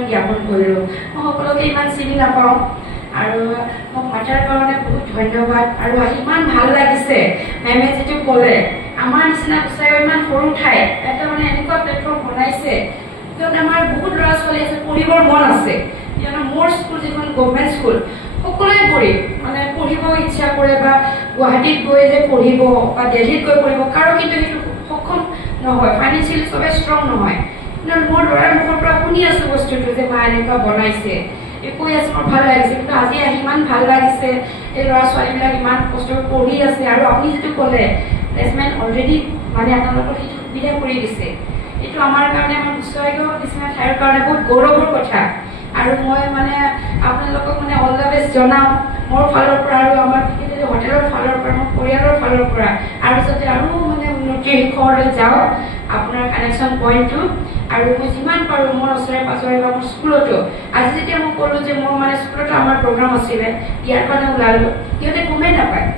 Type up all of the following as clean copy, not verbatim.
অভিনন্দন জ্ঞাপন কৰিলোঁ মই সকলোকে ইমান চিনি নাপাওঁ আৰু মোক মাতাৰ কাৰণে বহুত ধন্যবাদ আৰু ইমান ভাল লাগিছে মেমে যিটো ক'লে আমাৰ নিচিনা সঁচাকৈ ইমান সৰু ঠাইত এটা মানে এনেকুৱা প্লেটফৰ্ম বনাইছে কিয়নো আমাৰ বহুত ল'ৰা ছোৱালী আছে পঢ়িবৰ মন আছে কিয়নো মোৰ স্কুল যিখন গভৰ্ণমেণ্ট স্কুল সকলোৱে পঢ়িব ইচ্ছা কৰে বা গুৱাহাটীত গৈ যে পঢ়িব বা দিল্লীত গৈ পঢ়িব কাৰো কিন্তু সেইটো সক্ষম নহয় ফাইনেন্সিয়েলি চবে ষ্ট্ৰং নহয় কিন্তু মোৰ ল'ৰাৰ মুখৰ পৰা শুনি আছো বস্তুটো যে মা এনেকুৱা বনাইছে কৈ আছে মোৰ ভাল লাগিছে কিন্তু আজি আহি ইমান ভাল লাগিছে এই ল'ৰা ছোৱালীবিলাক ইমান কষ্ট পঢ়ি আছে আৰু আপুনি যিটো ক'লে প্লেচমেণ্ট অলৰেডি আপোনালোকক সেইটো সুবিধা কৰি দিছে এইটো আমাৰ কাৰণে আমাৰ উচ্চবায়ু নিচিনা ঠাইৰ কাৰণে বহুত গৌৰৱৰ কথা আৰু মই আপোনালোকক অল দ্য বেষ্ট জনাওঁ মোৰ ফালৰ পৰা আৰু আমাৰ হোটেলৰ ফালৰ পৰা মোৰ পৰিয়ালৰ ফালৰ পৰা আৰু যাতে আৰু উন্নতিৰ শিখৰলৈ যাওঁ আপোনাৰ কানেকশ্যন পইণ্টটো আৰু মই যিমান পাৰোঁ মোৰ ওচৰে পাঁজৰে বা মোৰ স্কুলতো আজি যেতিয়া মই ক'লোঁ যে মোৰ স্কুলতো আমাৰ প্ৰগ্ৰাম আছিলে ইয়াৰ কাৰণে ওলালোঁ সিহঁতে গমেই নাপায়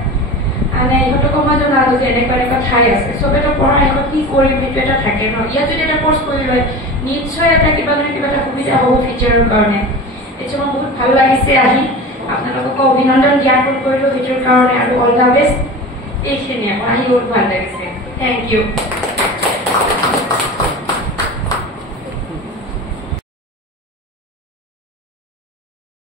ইহঁতকো মই জনালোঁ যে এনেকুৱা এনেকুৱা ঠাই আছে চবেতো পঢ়া শেষত কি কৰিম সেইটো এটা থাকে ন ইয়াত যদি এটা কৰ্চ কৰি লয় নিশ্চয় এটা কিবা নহয় কিবা এটা সুবিধা হ'ব ফিউচাৰৰ কাৰণে এইটো মোৰ বহুত ভাল লাগিছে আহি আপোনালোকক অভিনন্দন জ্ঞাপন কৰিলোঁ সেইটোৰ কাৰণে আৰু অল দ্য বেষ্ট এইখিনিয়ে আহি বহুত ভাল লাগিছে থেংক ইউ